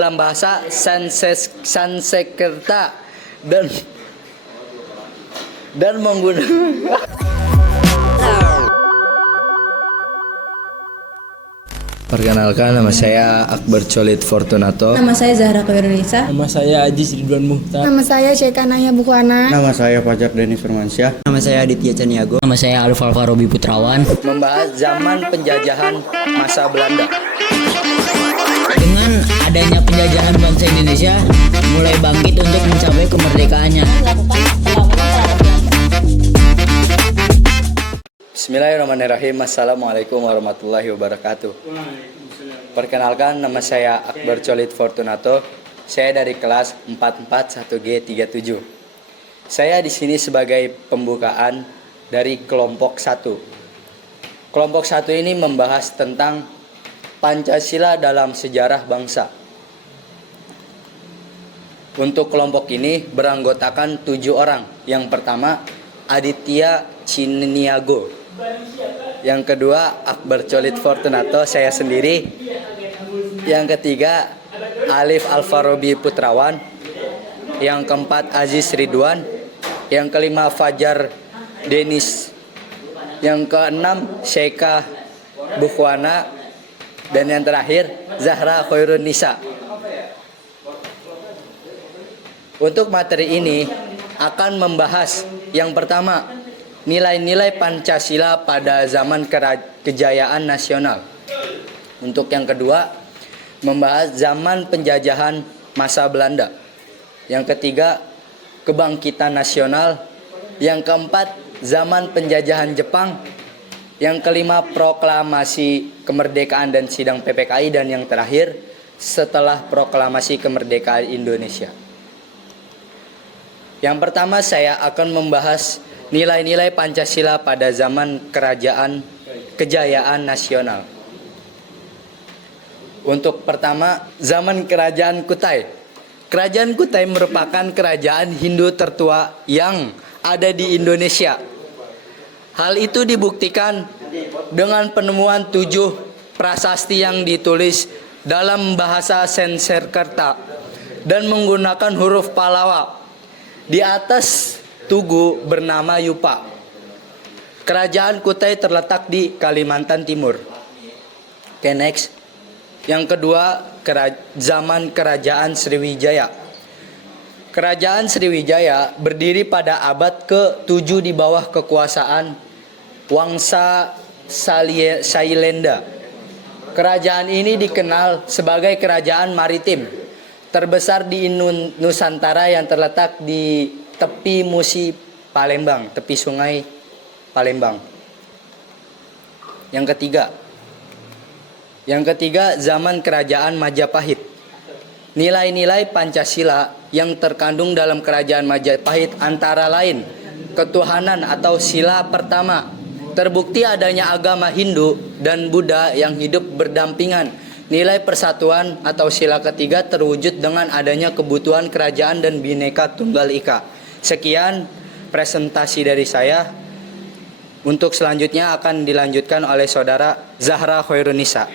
dalam bahasa Sanskerta dan menggunakan. Perkenalkan, nama saya Akbar Cholit Fortunato. Nama saya Zahra Koirunisa. Nama saya Aziz Ridwan Muhtar. Nama saya Syekh Naya Bukhwana. Nama saya Fajar Denis Firmansyah. Nama saya Aditya Caniago. Nama saya Alif Alfarobi Putrawan. Membahas zaman penjajahan masa Belanda. Dengan adanya penjajahan bangsa Indonesia mulai bangkit untuk mencapai kemerdekaannya. Bismillahirrahmanirrahim. Assalamualaikum warahmatullahi wabarakatuh. Perkenalkan, nama saya Akbar Cholit Fortunato. Saya dari kelas 441G37. Saya di sini sebagai pembukaan dari kelompok 1. Kelompok 1 ini membahas tentang Pancasila dalam sejarah bangsa. Untuk kelompok ini beranggotakan 7 orang. Yang pertama, Aditya Caniago. Yang kedua, Akbar Cholit Fortunato, saya sendiri. Yang ketiga, Alif Alfarobi Putrawan. Yang keempat, Aziz Ridwan. Yang kelima, Fajar Denis. Yang keenam, Syekh Bukhwana. Dan yang terakhir, Zahra Koirunisa. Untuk materi ini akan membahas yang pertama, nilai-nilai Pancasila pada zaman kejayaan nasional. Untuk yang kedua, membahas zaman penjajahan masa Belanda. Yang ketiga, kebangkitan nasional. Yang keempat, zaman penjajahan Jepang. Yang kelima, proklamasi kemerdekaan dan sidang PPKI. Dan yang terakhir, setelah proklamasi kemerdekaan Indonesia. Yang pertama, saya akan membahas nilai-nilai Pancasila pada zaman kejayaan nasional. Untuk pertama, zaman Kerajaan Kutai. Kerajaan Kutai merupakan kerajaan Hindu tertua yang ada di Indonesia. Hal itu dibuktikan dengan penemuan 7 prasasti yang ditulis dalam bahasa Sanskerta dan menggunakan huruf Pallawa. Di atas tugu bernama Yupa. Kerajaan Kutai terletak di Kalimantan Timur. Oke, next. Yang kedua, zaman Kerajaan Sriwijaya. Kerajaan Sriwijaya berdiri pada abad ke-7 di bawah kekuasaan Wangsa Sailendra. Kerajaan ini dikenal sebagai kerajaan maritim terbesar di Nusantara yang terletak di tepi Musi Palembang, tepi sungai Palembang. Yang ketiga, zaman Kerajaan Majapahit. Nilai-nilai Pancasila yang terkandung dalam Kerajaan Majapahit antara lain ketuhanan atau sila pertama, terbukti adanya agama Hindu dan Buddha yang hidup berdampingan. Nilai persatuan atau sila ketiga terwujud dengan adanya kebutuhan kerajaan dan Bhinneka Tunggal Ika. Sekian presentasi dari saya. Untuk selanjutnya akan dilanjutkan oleh saudara Zahra Koirunisa.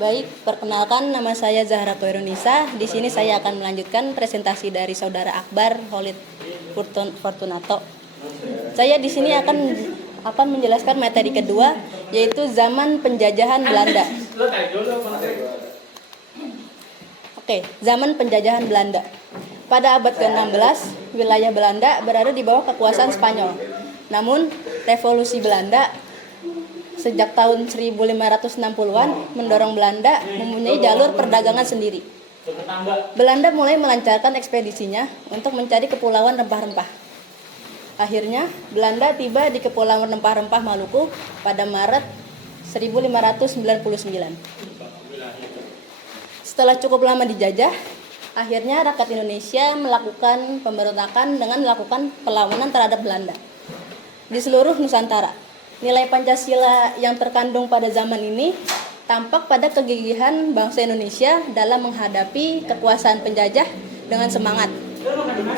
Baik, perkenalkan, nama saya Zahra Koirunisa. Di sini saya akan melanjutkan presentasi dari saudara Akbar Cholit Fortunato. Saya di sini akan menjelaskan materi kedua, yaitu zaman penjajahan Belanda. Oke, zaman penjajahan Belanda. Pada abad ke-16, wilayah Belanda berada di bawah kekuasaan Spanyol. Namun, revolusi Belanda sejak tahun 1560-an mendorong Belanda mempunyai jalur perdagangan sendiri. Belanda mulai melancarkan ekspedisinya untuk mencari kepulauan rempah-rempah. Akhirnya, Belanda tiba di Kepulauan Rempah-Rempah Maluku pada Maret 1599. Setelah cukup lama dijajah, akhirnya rakyat Indonesia melakukan pemberontakan dengan melakukan perlawanan terhadap Belanda. Di seluruh Nusantara, nilai Pancasila yang terkandung pada zaman ini tampak pada kegigihan bangsa Indonesia dalam menghadapi kekuasaan penjajah dengan semangat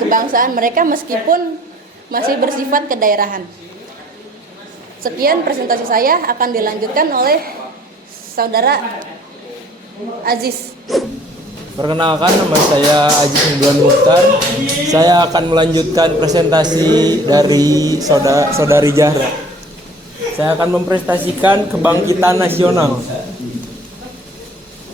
kebangsaan mereka meskipun masih bersifat kedaerahan. Sekian presentasi saya, akan dilanjutkan oleh saudara Aziz. Perkenalkan, nama saya Aziz Ridwan Mukhtar. Saya akan melanjutkan presentasi dari saudari Zahra. Saya akan mempresentasikan kebangkitan nasional.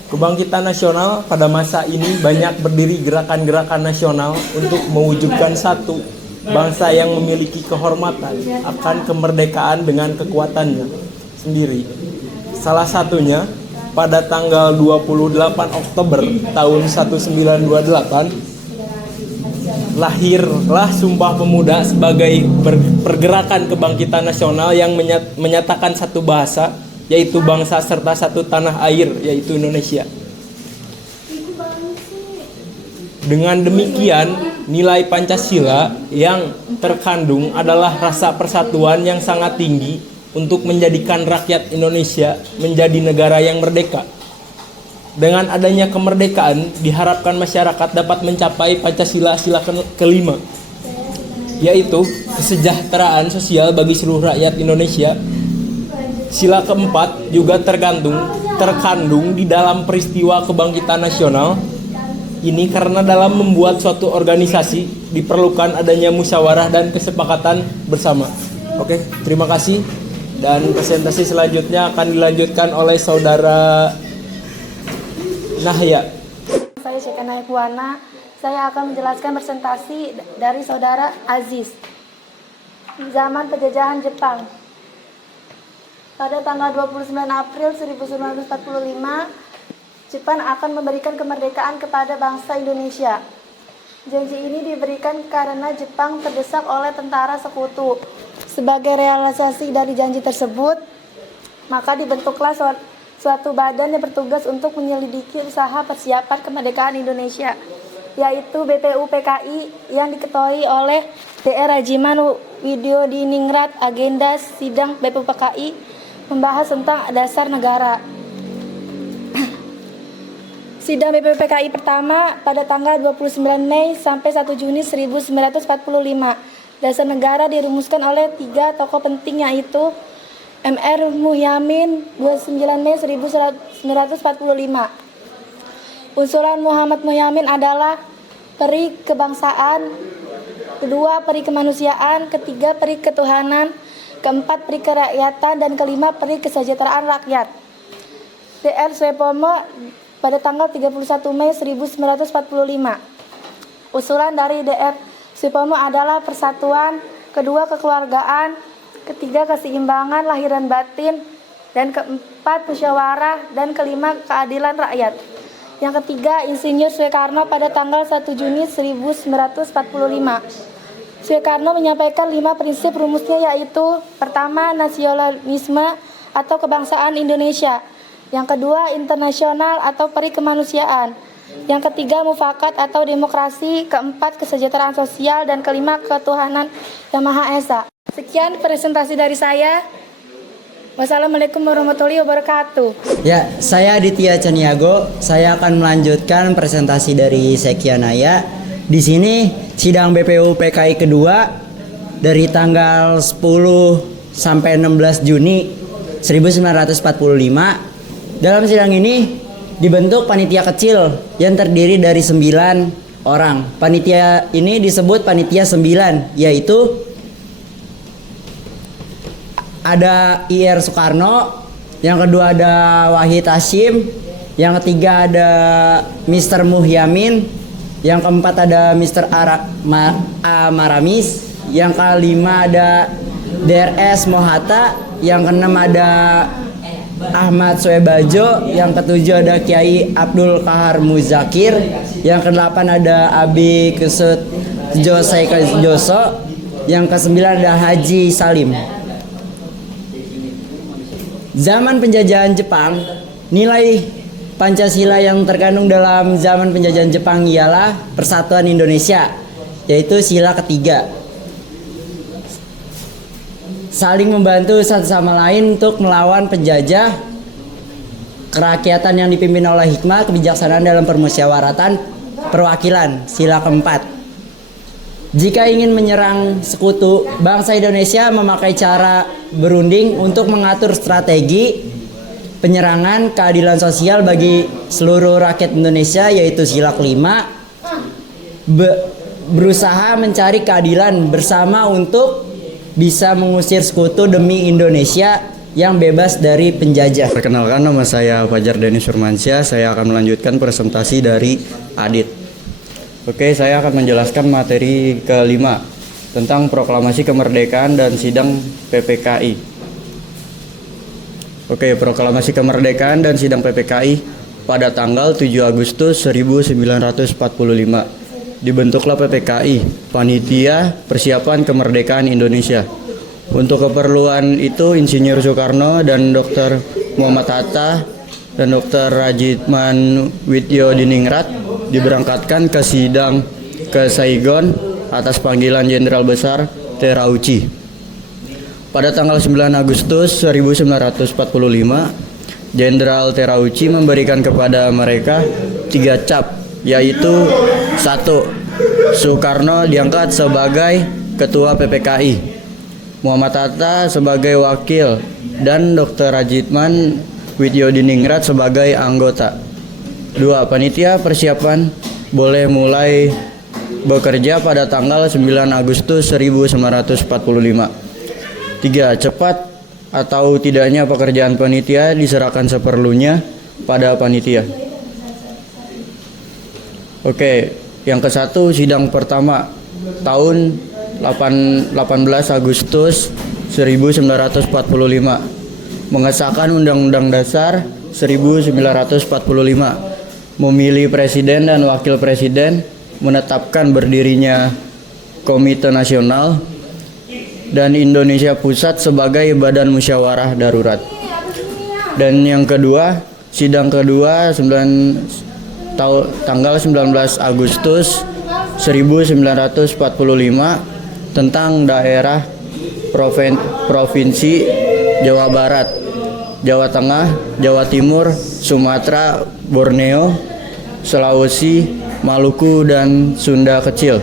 Kebangkitan nasional pada masa ini banyak berdiri gerakan-gerakan nasional untuk mewujudkan satu bangsa yang memiliki kehormatan akan kemerdekaan dengan kekuatannya sendiri. Salah satunya pada tanggal 28 Oktober tahun 1928 lahirlah Sumpah Pemuda sebagai pergerakan kebangkitan nasional yang menyatakan satu bahasa, yaitu bangsa, serta satu tanah air, yaitu Indonesia. Dengan demikian, nilai Pancasila yang terkandung adalah rasa persatuan yang sangat tinggi untuk menjadikan rakyat Indonesia menjadi negara yang merdeka. Dengan adanya kemerdekaan, diharapkan masyarakat dapat mencapai Pancasila sila kelima, yaitu kesejahteraan sosial bagi seluruh rakyat Indonesia. Sila keempat juga terkandung di dalam peristiwa kebangkitan nasional ini, karena dalam membuat suatu organisasi diperlukan adanya musyawarah dan kesepakatan bersama. Oke, terima kasih. Dan presentasi selanjutnya akan dilanjutkan oleh saudara Nahya. Saya Syekha Naya Buana. Saya akan menjelaskan presentasi dari saudara Aziz. Zaman penjajahan Jepang. Pada tanggal 29 April 1945, Jepang akan memberikan kemerdekaan kepada bangsa Indonesia. Janji ini diberikan karena Jepang terdesak oleh tentara sekutu. Sebagai realisasi dari janji tersebut, maka dibentuklah suatu badan yang bertugas untuk menyelidiki usaha persiapan kemerdekaan Indonesia, yaitu BPUPKI yang diketuai oleh Dr. Rajiman Widyodiningrat. Agenda sidang BPUPKI membahas tentang dasar negara. Sidang BPUPKI pertama pada tanggal 29 Mei sampai 1 Juni 1945. Dasar negara dirumuskan oleh 3 tokoh penting, yaitu M.R. Muhyamin 29 Mei 1945. Unsuran Muhammad Muhyamin adalah peri kebangsaan, kedua peri kemanusiaan, ketiga peri ketuhanan, keempat peri kerakyatan, dan kelima peri kesejahteraan rakyat. Dr. Suepomo pada tanggal 31 Mei 1945. Usulan dari Dr. Suepomo adalah persatuan, kedua kekeluargaan, ketiga keseimbangan lahir dan batin, dan keempat musyawarah, dan kelima keadilan rakyat. Yang ketiga Insinyur Soekarno pada tanggal 1 Juni 1945. Soekarno menyampaikan 5 prinsip rumusnya, yaitu pertama nasionalisme atau kebangsaan Indonesia, yang kedua internasional atau peri kemanusiaan, yang ketiga mufakat atau demokrasi, keempat kesejahteraan sosial, dan kelima ketuhanan yang Maha Esa. Sekian presentasi dari saya. Wassalamualaikum warahmatullahi wabarakatuh. Ya, saya Aditya Caniago. Saya akan melanjutkan presentasi dari Syekha Naya. Di sini sidang BPUPKI kedua dari tanggal 10 sampai 16 Juni 1945. Dalam sidang ini dibentuk panitia kecil yang terdiri dari 9 orang. Panitia ini disebut panitia 9, yaitu ada I.R. Soekarno, yang kedua ada Wahid Hasyim, yang ketiga ada Mr. Muhyamin, yang keempat ada Mr. A. Maramis, yang kelima ada Dr.S. Mohatta, yang keenam ada Ahmad Suebajo, yang ketujuh ada Kiai Abdul Kahar Muzakir, yang kedelapan ada Abi Kesut Josai Joso, yang kesembilan ada Haji Salim. Zaman penjajahan Jepang, nilai Pancasila yang terkandung dalam zaman penjajahan Jepang ialah persatuan Indonesia, yaitu sila ketiga. Saling membantu satu sama lain untuk melawan penjajah, kerakyatan yang dipimpin oleh hikmah, kebijaksanaan dalam permusyawaratan, perwakilan, sila keempat. Jika ingin menyerang sekutu, bangsa Indonesia memakai cara berunding untuk mengatur strategi penyerangan keadilan sosial bagi seluruh rakyat Indonesia, yaitu sila kelima, berusaha mencari keadilan bersama untuk bisa mengusir sekutu demi Indonesia yang bebas dari penjajah. Perkenalkan, nama saya Fajar Denis Firmansyah. Saya akan melanjutkan presentasi dari Adit. Oke, saya akan menjelaskan materi kelima tentang proklamasi kemerdekaan dan sidang PPKI. Oke, proklamasi kemerdekaan dan sidang PPKI pada tanggal 7 Agustus 1945. Dibentuklah PPKI, Panitia Persiapan Kemerdekaan Indonesia. Untuk keperluan itu, Insinyur Soekarno dan Dr. Muhammad Hatta dan Dr. Rajitman Widyodiningrat diberangkatkan ke sidang ke Saigon atas panggilan Jenderal Besar Terauchi. Pada tanggal 9 Agustus 1945, Jenderal Terauchi memberikan kepada mereka 3 cap, yaitu 1. Soekarno diangkat sebagai Ketua PPKI, Muhammad Hatta sebagai Wakil, dan Dr. Rajitman Widyodiningrat sebagai anggota. 2. Panitia persiapan boleh mulai bekerja pada tanggal 9 Agustus 1945. 3. Cepat atau tidaknya pekerjaan panitia diserahkan seperlunya pada panitia. Oke, yang ke-1, sidang pertama tahun 18 Agustus 1945 mengesahkan Undang-Undang Dasar 1945, memilih presiden dan wakil presiden, menetapkan berdirinya Komite Nasional dan Indonesia Pusat sebagai Badan Musyawarah Darurat. Dan yang kedua, sidang kedua tanggal 19 Agustus 1945 tentang daerah Provinsi Jawa Barat, Jawa Tengah, Jawa Timur, Sumatera, Borneo, Sulawesi, Maluku, dan Sunda Kecil.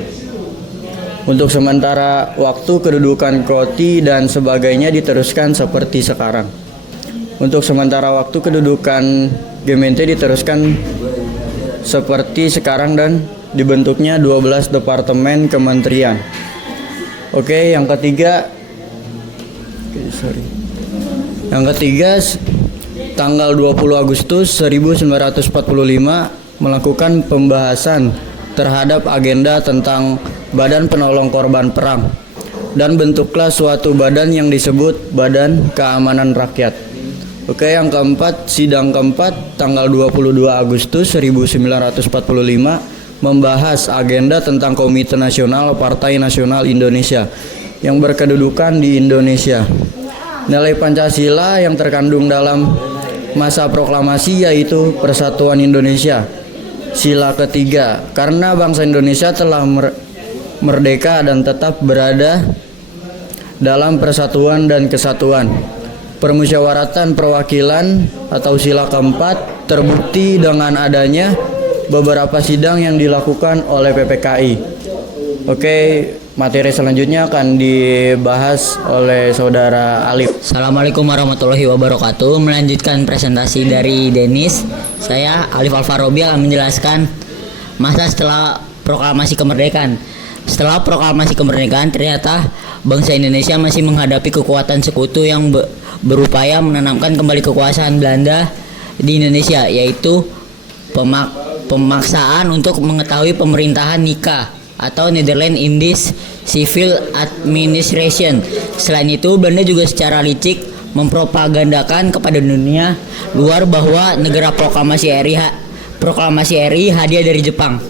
Untuk sementara waktu, kedudukan koti dan sebagainya diteruskan seperti sekarang. Untuk sementara waktu, kedudukan Gemeente diteruskan seperti sekarang dan dibentuknya 12 departemen kementerian. Oke, yang ketiga, tanggal 20 Agustus 1945 melakukan pembahasan terhadap agenda tentang Badan Penolong Korban Perang dan bentuklah suatu badan yang disebut Badan Keamanan Rakyat. Oke, yang keempat, sidang keempat tanggal 22 Agustus 1945 membahas agenda tentang Komite Nasional Partai Nasional Indonesia yang berkedudukan di Indonesia. Nilai Pancasila yang terkandung dalam masa proklamasi yaitu Persatuan Indonesia. Sila ketiga, karena bangsa Indonesia telah merdeka dan tetap berada dalam persatuan dan kesatuan. Permusyawaratan perwakilan atau sila keempat terbukti dengan adanya beberapa sidang yang dilakukan oleh PPKI. Oke, materi selanjutnya akan dibahas oleh Saudara Alif. Assalamualaikum warahmatullahi wabarakatuh. Melanjutkan presentasi dari Denis, saya Alif Alfarobi akan menjelaskan masa setelah proklamasi kemerdekaan. Setelah proklamasi kemerdekaan, ternyata bangsa Indonesia masih menghadapi kekuatan sekutu yang berupaya menanamkan kembali kekuasaan Belanda di Indonesia, yaitu pemaksaan untuk mengetahui pemerintahan NICA atau Netherlands Indies Civil Administration. Selain itu, Belanda juga secara licik mempropagandakan kepada dunia luar bahwa negara proklamasi RI hadiah dari Jepang.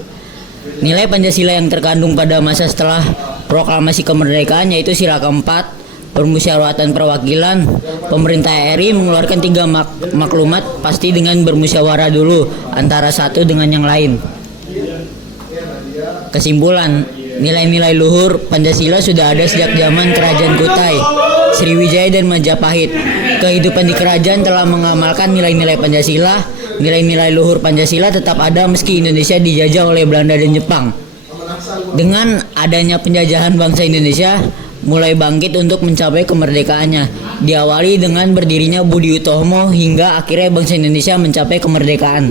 Nilai Pancasila yang terkandung pada masa setelah proklamasi kemerdekaan yaitu sila keempat, permusyawaratan perwakilan. Pemerintah RI mengeluarkan 3 maklumat pasti dengan bermusyawarah dulu antara satu dengan yang lain. Kesimpulan, nilai-nilai luhur Pancasila sudah ada sejak zaman Kerajaan Kutai, Sriwijaya dan Majapahit. Kehidupan di kerajaan telah mengamalkan nilai-nilai Pancasila. Nilai-nilai luhur Pancasila tetap ada meski Indonesia dijajah oleh Belanda dan Jepang. Dengan adanya penjajahan bangsa Indonesia, mulai bangkit untuk mencapai kemerdekaannya. Diawali dengan berdirinya Budi Utomo hingga akhirnya bangsa Indonesia mencapai kemerdekaan.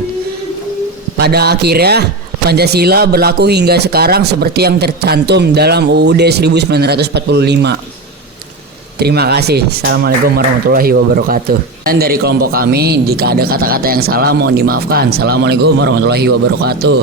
Pada akhirnya Pancasila berlaku hingga sekarang seperti yang tercantum dalam UUD 1945. Terima kasih. Assalamualaikum warahmatullahi wabarakatuh. Dan dari kelompok kami, jika ada kata-kata yang salah mohon dimaafkan. Assalamualaikum warahmatullahi wabarakatuh.